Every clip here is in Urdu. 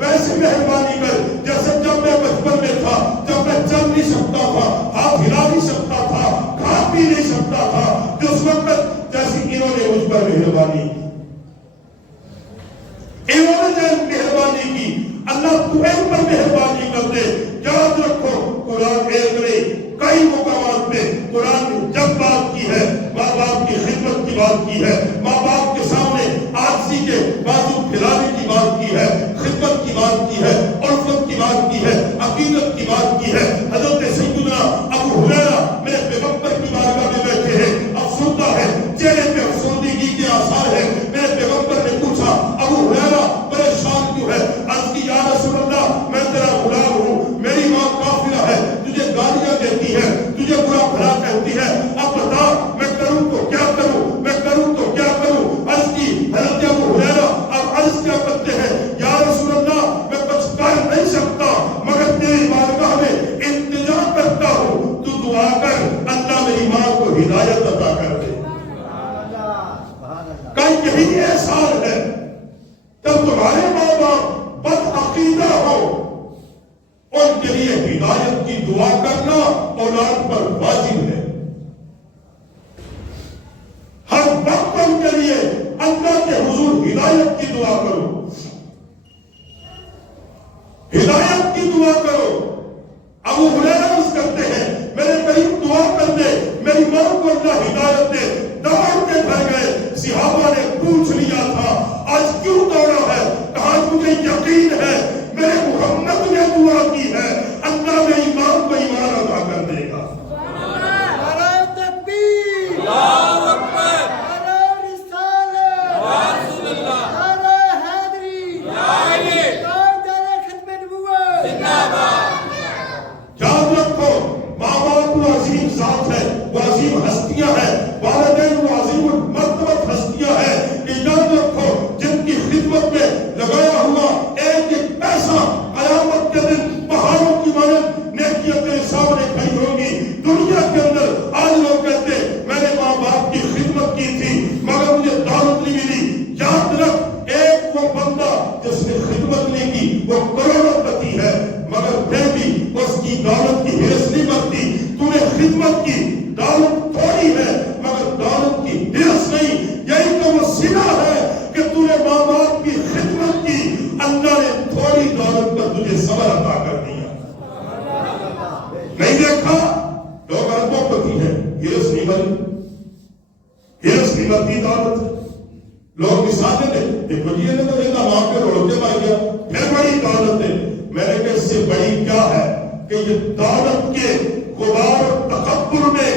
ویسے مہربانی کر جیسے جب میں بچپن میں تھا، جب میں چل نہیں سکتا تھا، ہاتھ ہلا نہیں سکتا تھا، کھا پی نہیں سکتا تھا، جس وقت جیسی انہوں نے مجھ پر مہربانی کی، انہوں نے جو مہربانی کی، اللہ تمہیں پر مہربانی کر دے۔ یاد رکھو قرآن ایک نہیں، کئی مقامات پہ قرآن نے جب بات کی ہے، ماں باپ کی خدمت کی بات کی ہے، ماں باپ کے سامنے عاجزی کے بازو پھیلانے کی بات کی ہے، خدمت کی بات کی ہے، الفت کی بات کی ہے، عقیدت کی بات کی ہے۔ حضرت سیدنا ابو ہریرہ میرے پیغمبر کی بارگاہ میں بیٹھے ہیں، افسردہ ہے، چہرے پہ افسردگی کے آثار ہیں۔ میرے پیغمبر نے پوچھا ابو ہریرہ پریشان کیوں ہے؟ عرض کی یا رسول اللہ میں تیرا غلام ہوں، میری ماں کافرہ ہے، تجھے گالیاں دیتی ہے، تجھے برا بھلا کہتی ہے، اب بتا میں کروں تو کیا کروں، میں کروں تو کیا کروں؟ عرض کی حضرت ابو ہریرہ اب عرض کیا کرتے ہیں یا رسول اللہ میں کچھ کر نہیں سکتا مگر تیری بارگاہ میں التجا کرتا ہوں، تو دعا کر اللہ میری ماں کو ہدایت عطا کر دے۔ کہ یہی احسان ہے جب تمہارے ماں باپ بد عقیدہ ہو، ان کے لیے ہدایت کی دعا کرنا اولاد پر واجب ہے۔ ہر وقت ان کے لیے اللہ کے حضور ہدایت کی دعا کرو، ہدایت کی دعا کرو۔ ابو ہریرہ عرض کرتے ہیں میرے قریب دعا کر دے میری ماں کو اللہ ہدایت دے۔ دوڑ کے گھر گئے، صحابہ نے پوچھ لیا تھا آج کیوں دوڑا ہے؟ کہا مجھے یقین ہے میرے محمد نے دعا کی ہے، اللہ میری ماں کو ایمان عطا کر دے گا۔ نعرہ تکبیر، اللہ اکبر، نعرہ رسالت، رسول اللہ، نعرہ حیدری، تاجدار ختم نبوت، زندہ باد۔ یاد رکھو ماں باپ وہ عظیم ذات ہے، وہ عظیم ہستیاں ہیں، والدین وہ عظیم مرتبت ہستیاں ہیں کہ یاد رکھو جن کی خدمت میں لگایا ہوا ایک ایک پیسہ قیامت کے دن پہاڑوں کی مانند نیکیاں تیرے سامنے کھڑی ہوگی۔ دنیا کے اندر آج لوگ کہتے میں نے ماں باپ کی خدمت کی تھی مگر مجھے دولت نہیں ملی۔ یاد رکھ ایک وہ بندہ جس نے خدمت نہیں کی وہ کروڑوں پتی ہے مگر پھر بھی اس کی دولت کی ہرس نہیں بنتی۔ تو نے خدمت کی، دولت تھوڑی ہے مگر دولت کی ہرس نہیں۔ یہی تو وہ صلہ ہے کہ تو نے ماں باپ کی خدمت کی، اللہ نے تھوڑی دولت پر تجھے صبر عطا کر دیا۔ نہیں دیکھا لوگ اربوں پتی ہیں، ہرس نہیں بنی، ہرس نہیں بنتی دولت۔ لوگ مثالیں دیں دیکھو جی یہ تو ماں کے روڑتے پا گیا پھر بڑی دولت ہے۔ میں نے کہا اس سے بڑی کیا ہے کہ یہ دولت کے غبار و تکبر میں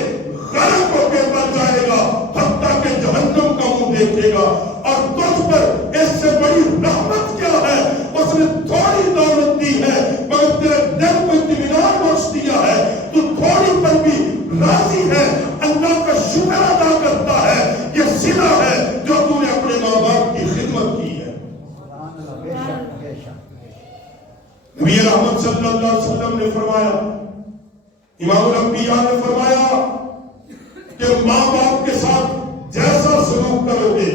غرق ہو کے مر جائے گا حتیٰ کہ جہنم کا منہ دیکھے گا۔ اور تجھ پر اس سے بڑی رحمت کیا ہے؟ اس نے تھوڑی دولت دی ہے مگر تیرے دل کو اطمینان بخش دیا ہے، تو تھوڑی پر بھی راضی ہے، اللہ کا شکر ادا کرتا ہے۔ یہ صلہ ہے جو تو نے اپنے ماں باپ کی خدمت کی ہے۔ نبی رحمت صلی اللہ علیہ وسلم نے فرمایا، امام الانبیاء نے فرمایا کہ ماں باپ کے ساتھ جیسا سلوک کرو گے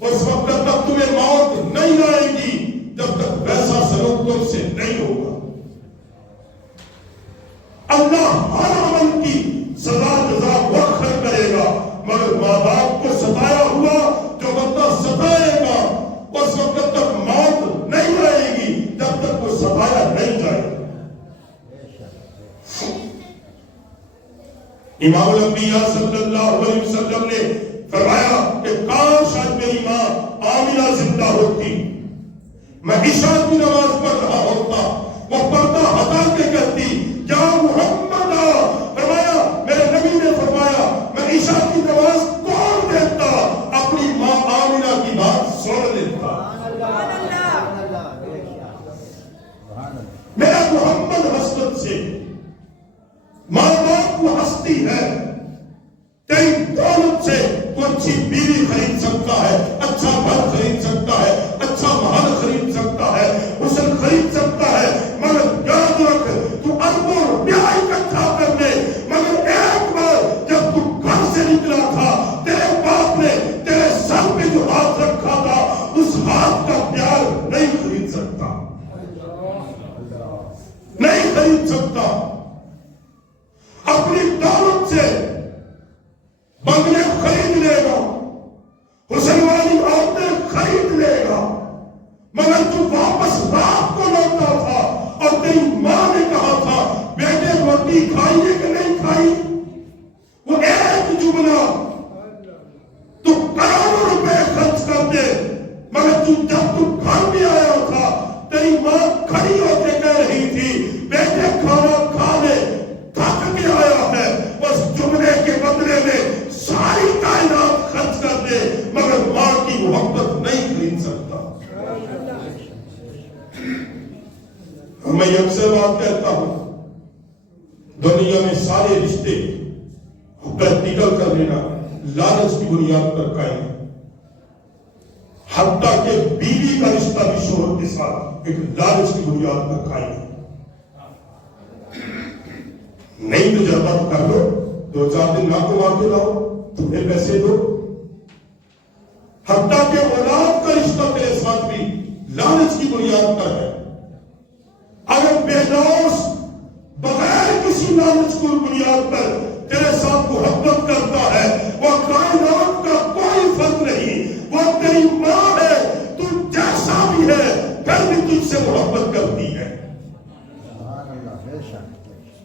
اس وقت تک تمہیں موت نہیں آئے گی جب تک ویسا سلوک تم سے نہیں ہوگا۔ اللہ ہر عمل کی سزا جزا وقت کرے گا مگر ماں باپ کو ستایا ہوا جو بندہ ستائے گا اس وقت تک موت نہیں آئے گی جب تک وہ ستایا نہیں جائے گا۔ امام الانبیاء صلی اللہ علیہ وسلم نے فرمایا کہ کاش آج میری ماں آمنہ زندہ ہوتی، میں عشاء کی نماز پڑھ رہا ہوتا، وہ پردہ ہٹا کے کہتی یا محمد، فرمایا میرے نبی نے فرمایا میں عشاء کی نماز کون دیتا، اپنی ماں آمنہ کی بات سن لیتا۔ میرا محمد حسرت سے ماں باپ کو ہستی ہے، تیری دولت سے تو اچھی بیوی خرید سکتا ہے، اچھا گھر خرید سکتا ہے، اچھا محل خرید سکتا ہے، حسن خرید سکتا ہے، مگر یاد رکھ تو اربوں روپیہ نہیں خرید سکتا. اپنی دولت سے بنگلے خرید لے گا, حسن والی عورتیں خرید لے گا, مگر تو واپس رات کو لوٹا تھا اور تیری ماں نے کہا تھا بیٹے روٹی کھائیے کہ نہیں کھائی, وہ ایک جملہ تو کروڑوں روپے خرچ کر دے, مگر جب تو گھر میں آیا تھا تیری ماں کھڑی ہو کے کہہ رہی تھی بیٹے کھانا کھا لے, تھک کے آیا ہے, اس جملے کے بدلے میں ساری کائنات خرچ کر دے, مگر ماں کی محبت نہیں خرید سکتا. میں اکثر بات کہتا ہوں, دنیا میں سارے رشتے پریکٹیکل کر لینا لالچ کی بنیاد پر قائم ہے. حتیٰ کہ بیوی کا رشتہ بھی شوہر کے ساتھ ایک لالچ کی بنیاد پر قائم ہے. نہیں تو تجربہ کر لو, 2-4 دن نہ کما کے لاؤ, تمہیں پیسے دو. حتیٰ کہ اولاد کا رشتہ تیرے ساتھ بھی لالچ کی بنیاد پر ہے. اگر بے لوث بغیر کسی لالچ کی بنیاد پر تیرے ساتھ محبت کرتا ہے, وہ کائنات کا کوئی فرق نہیں, وہ تیری ماں ہے, تو جیسا بھی ہے پھر بھی تجھ سے محبت کرتی ہے,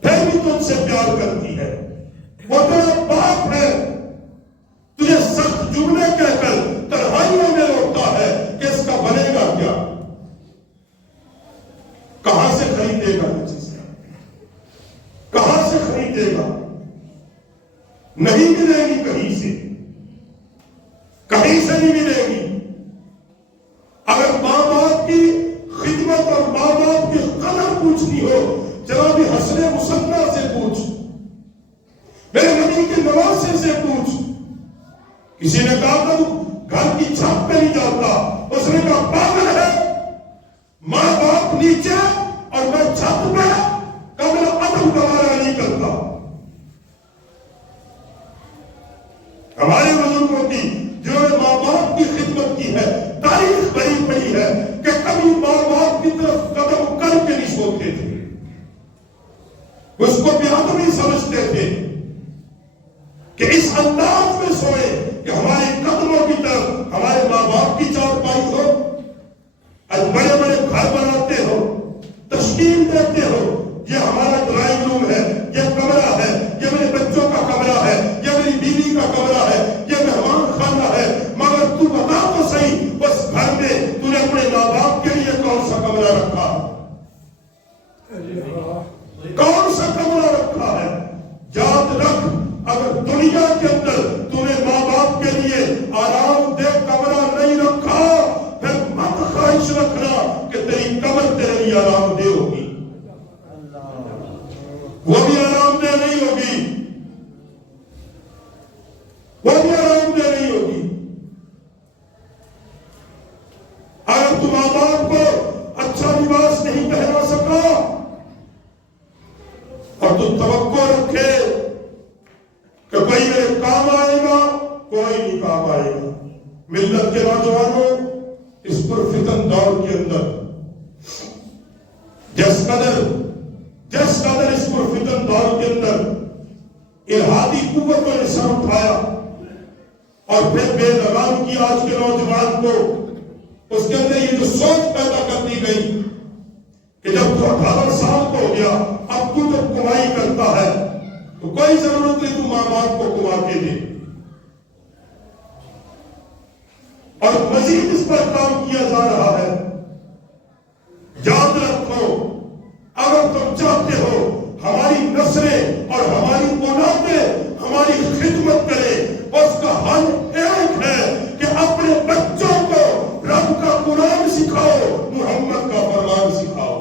پھر بھی تجھ سے پیار کرتی ہے. وہ تیرا باپ ہے, تجھے سخت جملے کہہ کر تنہائیوں میں روکتا ہے کہ اس کا بنے گا کیا, کہاں سے خریدے گا یہ چیز, کہاں سے خریدے گا, نہیں ملے گی کہیں سے, کہیں سے نہیں ملے گی. اگر ماں باپ کی خدمت اور ماں باپ کی قدر پوچھنی ہو, جناب حسن مصنع سے پوچھ, میرے نبی کے نواسے سے پوچھ. کسی نے کہا تھا گھر کی چھت پہ نہیں جاتا, اس نے کہا پاگل ہے, ماں باپ نیچے اور میں چھت پہ, کا میرا عدم گوارا نہیں کرتا. ہمارے بزرگوں کی جنہوں نے ماں باپ کی خدمت کی ہے, تاریخ بھری پڑی ہے کہ کبھی ماں باپ کی طرف قدم کر کے نہیں سوتے تھے, اس کو بیادبی سمجھتے تھے کہ اس انداز میں سوئے کہ ہمارے قدموں کی طرف ہمارے ماں باپ کی چارپائی ہو. آج بڑے بڑے گھر بناتے ہو, تشکیل دیتے ہو, یہ ہمارا ڈرائنگ روم ہے, یہ کمرہ ہے, یہ میرے بچوں کا کمرہ ہے, یہ میری بیوی کا کمرہ ہے, یہ مہمان خانہ ہے, مگر تو بتا تو صحیح اس گھر میں تو نے اپنے ماں باپ کے لیے کون سا کمرہ رکھا, کون سا کمرہ رکھا ہے. یاد رکھ, اگر دنیا کے اندر تو نے ماں باپ کے لیے آرام دہ کمرہ نہیں رکھا, پھر مت خواہش رکھنا کہ تیری قبر تیرے لیے آرام دہ ہوگی, وہ بھی آرام دہ نہیں ہوگی, وہ بھی آرام دہ نہیں ہوگی. اگر تم ماں باپ کو اچھا لباس نہیں پہنا سکا اور تم توقع رکھے کہ کوئی میرے کام آئے گا, کوئی نہیں کام آئے گا. ملت کے نوجوانوں, اس پرفتن دور کے اندر جس قدر اس پرفتن دور کے اندر الہادی قوتوں نے سر اٹھایا اور پھر بے لگام کی آج کے نوجوان کو, اس کے اندر یہ جو سوچ پیدا کر دی گئی کہ جب تو 18 سال کو ہو گیا, اب تو جب کمائی کرتا ہے تو کوئی ضرورت نہیں تو ماں باپ کو کما کے دے, اور مزید اس پر کام کیا جا رہا ہے. یاد رکھو, اگر تم چاہتے ہو ہماری نسلیں اور ہماری اولادیں ہماری خدمت کرے, اس کا حل ایک ہے کہ اپنے بچوں کو رب کا قرآن سکھاؤ, محمد کا فرمان سکھاؤ,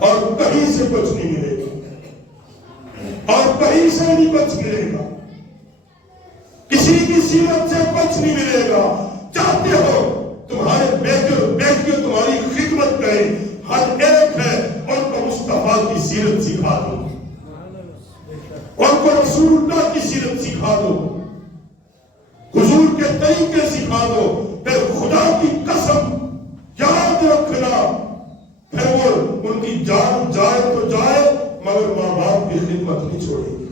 اور کہیں سے کچھ نہیں ملے گا, اور کہیں سے نہیں کچھ ملے گا, کسی کی سیرت سے کچھ نہیں ملے گا. چاہتے ہو تمہارے بیٹے تمہاری خدمت کریں, ہر ایک ہے ان کو مصطفیٰ کی سیرت سکھا دو, ان کو رسول اللہ کی سیرت سکھا دو, حضور کے طریقے سکھا دو. پھر خدا کی قسم یاد رکھنا، پھر وہ ان کی جان جائے تو جائے مگر ماں باپ کی خدمت نہیں چھوڑے گی۔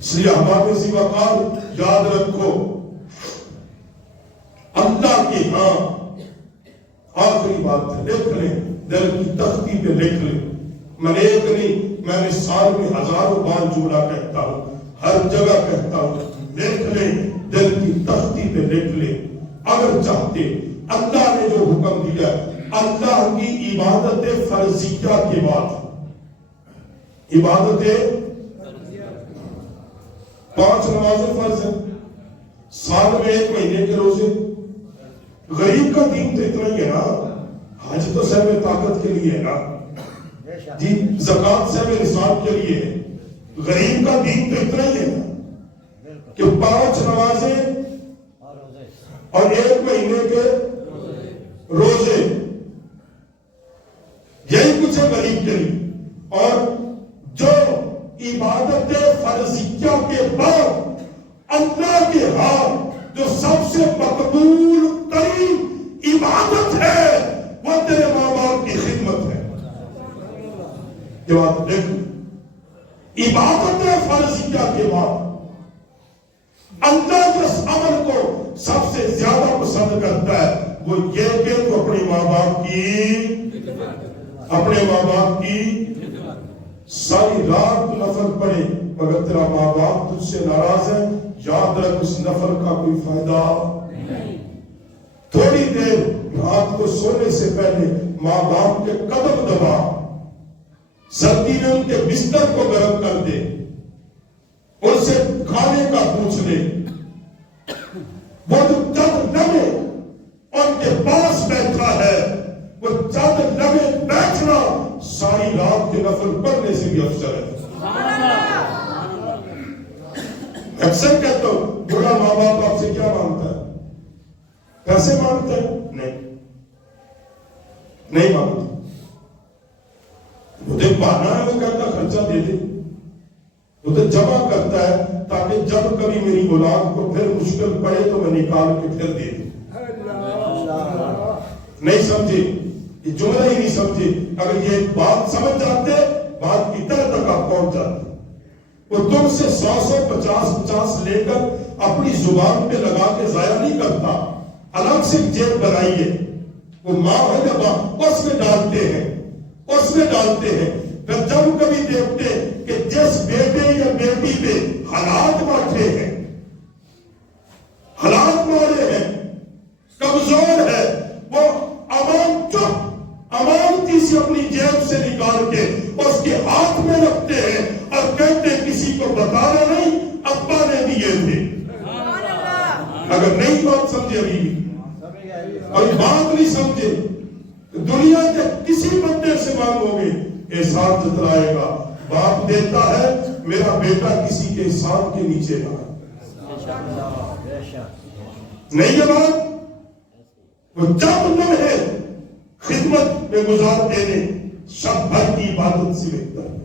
اس لیے ہمارے وقار یاد رکھو، اللہ کی ہاں آخری بات ہے، لکھ لیں، دل کی تختی پہ لکھ لیں۔ میں نے ایک نہیں، میں نے سال میں ہزاروں بار جملہ کہتا ہوں، ہر جگہ کہتا ہوں، لکھ لیں، دل کی تختی پہ لکھ لیں۔ اگر چاہتے اللہ نے جو حکم دیا، اللہ کی عبادت فرضیہ کے بعد، عبادت 5 نمازیں فرض ہیں، سال میں 1 مہینے کے روزے، غریب کا دین تو اتنا ہی ہے نا، حج تو صاحب طاقت کے لیے ہے نا جی، زکوٰۃ صاحب نصاب کے لیے ہے، غریب کا دین تو اتنا ہی ہے نا کہ 5 نمازیں اور 1 مہینے کے روزے، یہی کچھ ہے غریب کے لیے۔ اور جو عبادت فرضیہ کے بعد اللہ کے ہاں جو سب سے مقبول ترین عبادت ہے وہ تیرے ماں باپ کی خدمت ہے۔ یہ بات دیکھ، عبادت فرضیہ کے بعد اللہ جس عمل کو سب سے زیادہ پسند کرتا ہے وہ یہ کہ تو اپنے ماں باپ کی ساری رات نفل پڑھے مگر تیرا ماں باپ تجھ سے ناراض ہے، یاد رکھ اس نفل کا کوئی فائدہ نہیں۔ تھوڑی دیر رات کو سونے سے پہلے ماں باپ کے قدم دبا، سردی میں ان کے بستر کو گرم کر دے، ان سے کھانے کا پوچھ لے، وہ جب لمحے ان کے پاس بیٹھا ہے وہ جب لمحے بیٹھنا ساری رات کے نفل پڑھنے سے بھی افضل ہے۔ اکثر کہتا ہوں بڑا ماں باپ آپ سے کیا مانگتا ہے؟ پیسے مانگتا ہے؟ نہیں مانگتا، وہ تو بہانا ہے، وہ کہتا خرچہ دے دے، وہ تو جمع کرتا ہے تاکہ جب کبھی میری اولاد کو پھر مشکل پڑے تو میں نکال کے پھر دے دوں۔ نہیں سمجھے، یہ جملہ ہی نہیں سمجھے۔ اگر یہ بات سمجھ جاتے بات کی طرح تک آپ پہنچ جاتے، وہ تم سے 100 50 لے کر اپنی زبان پہ لگا کے ضائع نہیں کرتا، الگ سے جیب بنائیے، وہ ماں ہے یا باپ اس میں ڈالتے ہیں، پھر جب کبھی دیکھتے کہ جس بیٹے یا بیٹی پہ حالات بیٹھے ہیں، حالات مارے ہیں، کمزور ہے، وہ امانتی سے اپنی جیب سے نکال کے اس کے ہاتھ میں رکھتے ہیں اور کہتے کسی کو بتانا نہیں، ابا نے دیے تھے۔ اگر نہیں بات سمجھے ابھی بات نہیں سمجھے، دنیا کے کسی بندے سے مانگو گے احسان جتلائے گا، باپ دیتا ہے، میرا بیٹا کسی کے احسان کے نیچے نہ نہیں ہے بات۔ وہ جب لمحے خدمت میں گزار دینے شب بھر کی عبادت سے بہتر ہے۔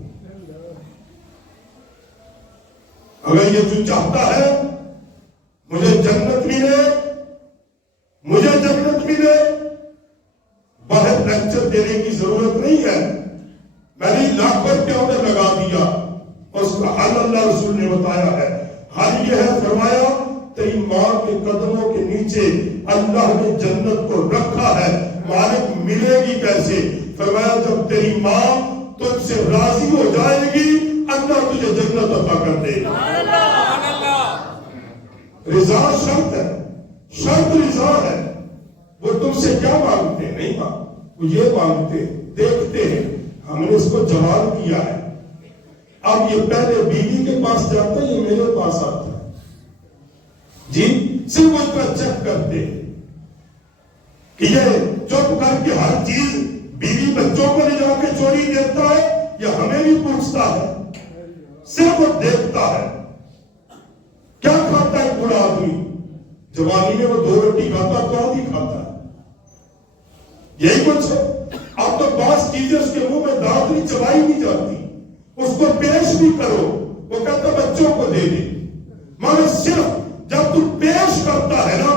اگر یہ جو چاہتا ہے مجھے جنت ملے، باہر لیکچر دینے کی ضرورت نہیں ہے، میں نے لاکھوں روپیہ ادھر لگا دیا، اس کا حل اللہ رسول نے بتایا ہے۔ حل یہ ہے، فرمایا تیری ماں کے قدموں کے نیچے اللہ نے جنت کو رکھا ہے، مالک ملے گی کیسے؟ فرمایا جب تیری ماں تجھ سے راضی ہو جائے گی اللہ تجھے جنت عطا کر دے گا۔ رضا شرط ہے، شرط رضا ہے۔ وہ تم سے کیا مانگتے ہیں؟ نہیں وہ یہ مانگتے، دیکھتے ہیں ہم نے اس کو جواب کیا ہے، اب یہ پہلے بیوی کے پاس جاتا ہے، یہ میرے پاس آتا ہے جی، صرف وہ اتنا چیک کرتے کہ یہ چپ کر کے ہر چیز بیوی بچوں کو لے جا کے چوری دیتا ہے یا ہمیں بھی پوچھتا ہے، صرف وہ دیکھتا ہے۔ کیا کھاتا ہے بوڑھا آدمی؟ جوانی میں وہ 2 روٹی کھاتا تو آدھی کھاتا ہے، یہی کچھ ہے۔ اب تو بعض چیزیں اس کے منہ میں دانتری چبائی نہیں جاتی، اس کو پیش بھی کرو وہ کہتا بچوں کو دے دے، مگر صرف جب تو پیش کرتا ہے نا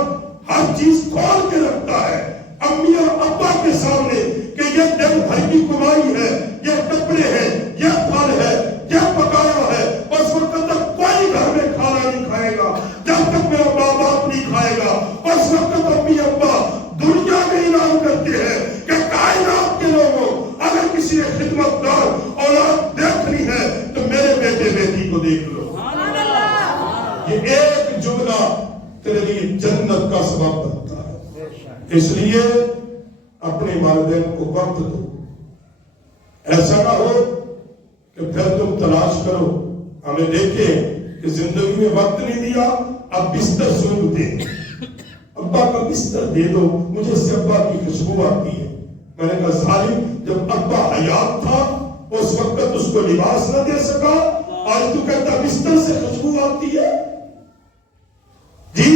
ہر چیز کھول کے رکھتا ہے، امی اور سامنے کہ یہ دن بھر کی کمائی ہے، یہ کپڑے ہیں، یہ پھل ہے، یہ پکایا ہے، اس وقت تک کوئی گھر میں کھانا نہیں کھائے گا جب تک میرا ماں باپ نہیں کھائے گا۔ اس وقت امی ابا دنیا میں اعلان کرتے ہیں کہ کائنات کے لوگوں اگر کسی نے خدمت دار اولاد دیکھنی ہے تو میرے بیٹے بیٹی کو دیکھ لو۔ یہ ایک جملہ تیرے لیے جنت کا سبب بنتا ہے۔ اس لیے اپنے والدین کو وقت دو، ایسا نہ ہو کہ پھر تم تلاش کرو۔ ہمیں دیکھیں کہ زندگی میں وقت نہیں دیا، اب بستر سونگ دے، ابا کا بستر دے دو، مجھے اس سے ابا کی خوشبو آتی ہے۔ میں نے کہا ظالم، جب ابا حیات تھا اس وقت اس کو لباس نہ دے سکا، آج تو کہتا بستر سے خوشبو آتی ہے۔ جی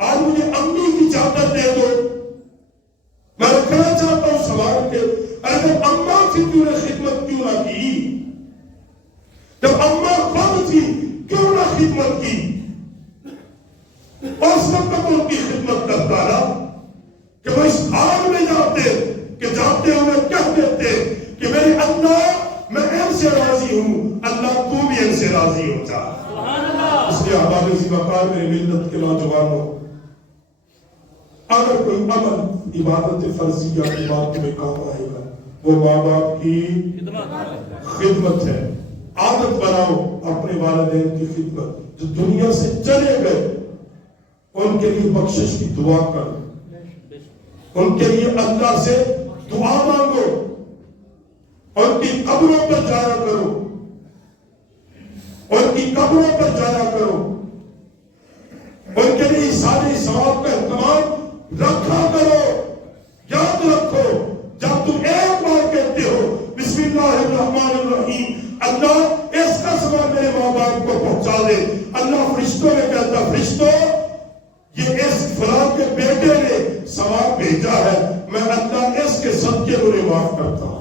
آج مجھے امی کی چادر دے دو، میں رکھنا چاہتا ہوں سوال کے، ارے اماں کی کیوں نے خدمت کیوں نہ کی؟ جب اماں خود تھی کیوں نہ خدمت کی؟ اس وقت ان کی خدمت کرتا رہا کہ وہ اس حال میں جاتے ہوئے کہہ دیتے کہ میرے اللہ میں ان سے راضی ہوں، اللہ تو بھی ان سے راضی ہو جا۔ اس لیے احباب ذوالفقار میرے ملت کے نوجوانوں، اگر کوئی عمل عبادت فرضیہ کی بات تمہیں کام آئے گا وہ ماں باپ کی خدمت ہے۔ عادت بناؤ اپنے والدین کی خدمت، جو دنیا سے چلے گئے ان کے لیے بخشش کی دعا کرو، ان کے لیے اللہ سے دعا مانگو، ان کی قبروں پر جایا کرو، ان کی قبروں پر جایا کرو، ان کے لیے سارے ثواب کا اہتمام رکھا کرو۔ یاد رکھو جب تم ایک بار کہتے ہو بسم اللہ الرحمن الرحیم، اللہ اس کا ثواب میرے ماں باپ کو پہنچا دے، اللہ فرشتوں میں کہتا فرشتوں یہ اس فلاں کے بیٹے نے ثواب بھیجا ہے، میں اللہ اس کے صدقے انہیں معاف کرتا ہوں۔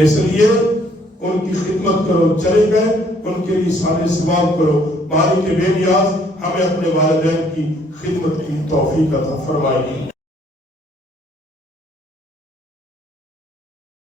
اس لیے ان کی خدمت کرو، چلے گئے ان کے لیے سارے ثواب کرو۔ مالک بے نیاز ہمیں اپنے والدین کی خدمت کی توفیق عطا فرمائے۔